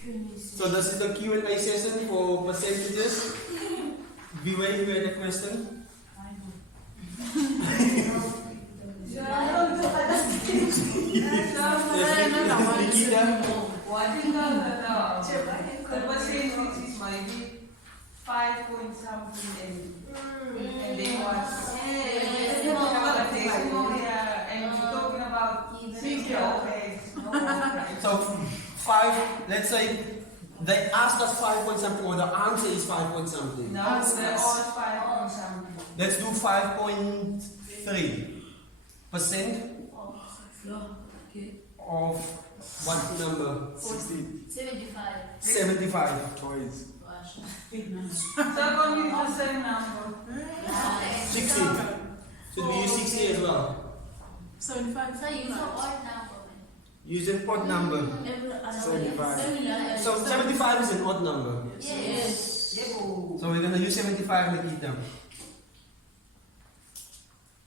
So this is the Q&A session for percentages. Be waiting for the question. Nikita? The percentage is maybe 5 point something and they want and you're talking about So 5, let's say they asked us 5 point something or the answer is 5 point something. No, they're all 5 point something. Let's do 5.3% of what number? 75. 75. Toys. So can you use the same number? 60. Should we use 60 as well? 75. So use an odd number. Use an odd number. 75. So 75 is an odd number. Yes. So we're going to use 75, Nikita.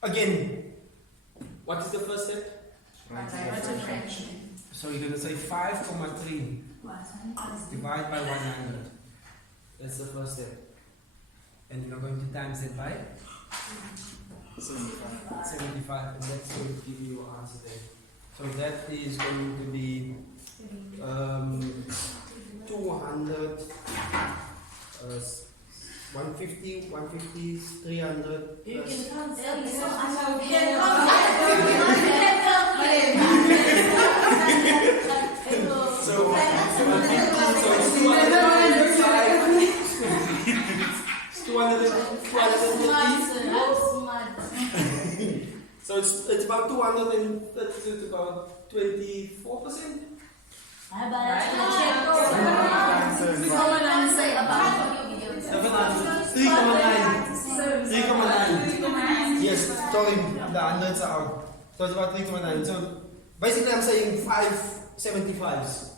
Again, what is the first step? So you're going to say 5.3 divided by 100. That's the first step. And you're going to times it by 75, and that's going to give you your answer there. So that is going to be 200, 150, 150, 300. You Plus. can count So 150, so it's 205. It's 250. So it's about 230 to about 24%. Yes, sorry, the hundreds are out. So it's about 3.9. So basically I'm saying 575s.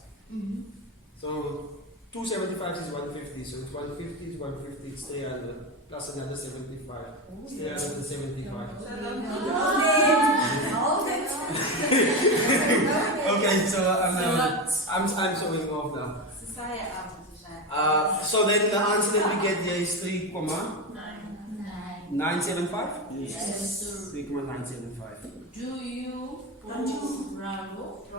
So 275s is 150. So it's 150 is 150, it's 300. Plus another 75. It's 375. Okay, so I'm showing off now. So then the answer that we get here is 3,975? Yes. 3.975. Do you round off?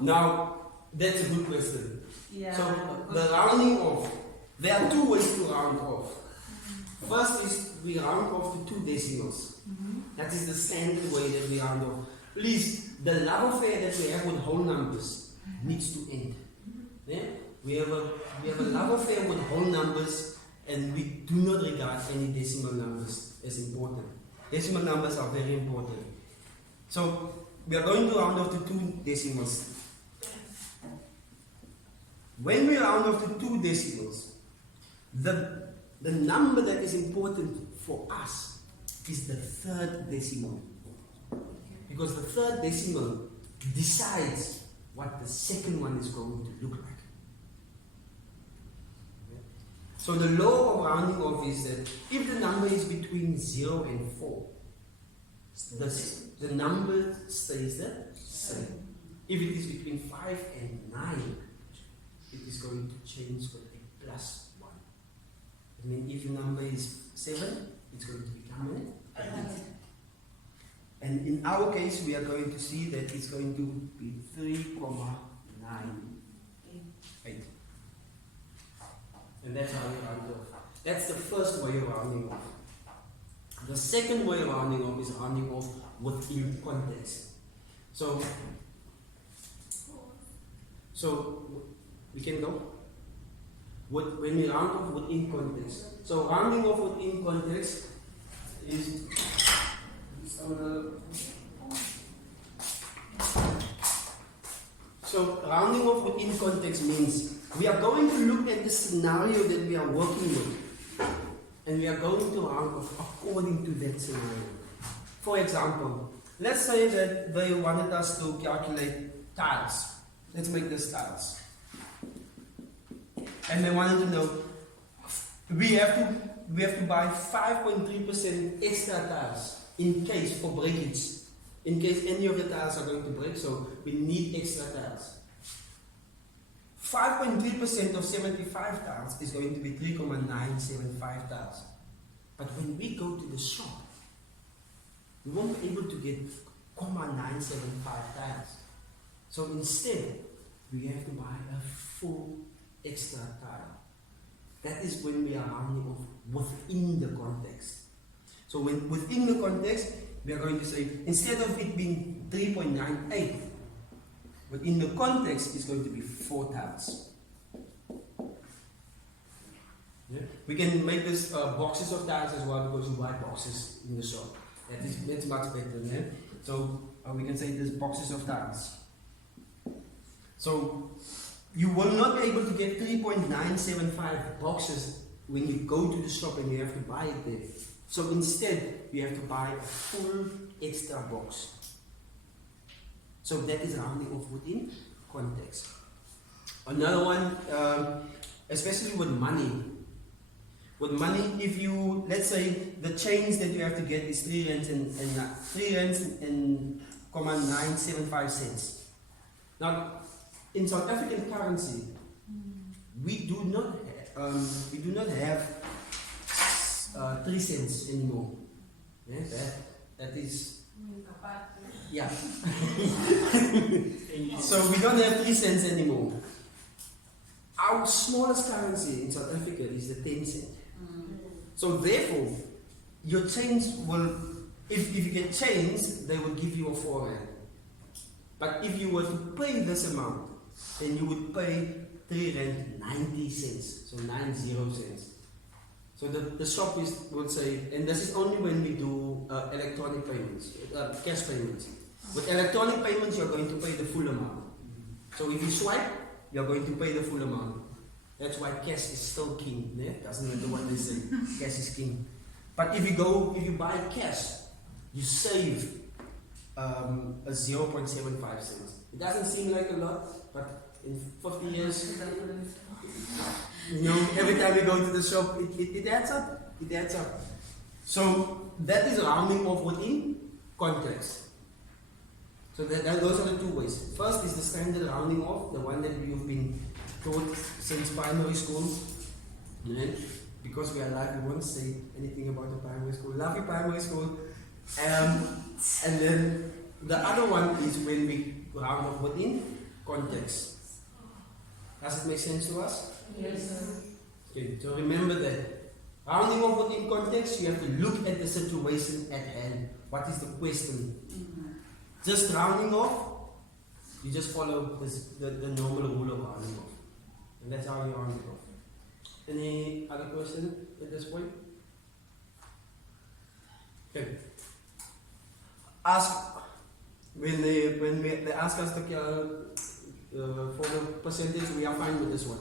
Now, that's a good question. Yeah. So the rounding off, there are two ways to round off. First is we round off to 2 decimals. That is the standard way that we round off. Please, the love affair that we have with whole numbers needs to end. Yeah? We have a love affair with whole numbers, and we do not regard any decimal numbers as important. Decimal numbers are very important. So we are going to round off to 2 decimals. When we round off to 2 decimals, the number that is important for us is the 3rd decimal. Because the 3rd decimal decides what the second one is going to look like. So the law of rounding off is that if the number is between 0 and 4, the number stays the same. If it is between 5 and 9, it is going to change with a plus 1. I mean, if the number is 7, it's going to become an 8. And in our case, we are going to see that it's going to be 3,988. And that's how we round off. That's the first way of rounding off. The second way of rounding off is rounding off within context. So we can go. When we round off within context. So rounding off within context is so rounding off within context means we are going to look at the scenario that we are working with, and we are going to round off according to that scenario. For example, let's say that they wanted us to calculate tiles. Let's make this tiles. And they wanted to know we have to buy 5.3% extra tiles in case for breakage. In case any of the tiles are going to break, so we need extra tiles. 5.3% of 75 tiles is going to be 3,975 tiles. But when we go to the shop, we won't be able to get 0.975 tiles. So instead, we have to buy a full extra tile. That is when we are rounding off within the context. So when within the context, we are going to say, instead of it being 3.98, within the context, it's going to be 4 tiles. Yeah. We can make this boxes of tiles as well, because you buy boxes in the shop. That's much better. Yeah? So we can say this boxes of tiles. So you will not be able to get 3.975 boxes when you go to the shop and you have to buy it there. So instead, you have to buy a full extra box. So that is rounding off within context. Another one, especially with money. With money, if you, let's say the change that you have to get is 3 rands and 975 cents. Now, in South African currency, we do not have 3 cents anymore. Yeah, that is, yeah. So we don't have 3 cents anymore. Our smallest currency in South Africa is the 10 cent. So therefore, your change will, if you get change, they will give you a 4 rand. But if you were to pay this amount, then you would pay 3 rand 90 cents. So 90 cents. So the shop would say, and this is only when we do electronic payments, cash payments. With electronic payments, you're going to pay the full amount. So if you swipe, you're going to pay the full amount. That's why cash is still king. Yeah? Doesn't matter what they say. Cash is king. But if you buy cash, you save a 0.75 cents. It doesn't seem like a lot, but in 40 years, every time we go to the shop, it adds up. It adds up. So that is rounding off within context. So those are the 2 ways. First is the standard rounding off, the one that we've been taught since primary school. And because we are live, we won't say anything about the primary school. Love you, primary school. And then the other one is when we round off within context. Does it make sense to us? Yes, sir. Okay, so remember that rounding off within context, you have to look at the situation at hand. What is the question? Just rounding off, you just follow the normal rule of rounding off. And that's how you round it off. Any other question at this point? Okay. Ask, when they ask us for the percentage, we are fine with this one.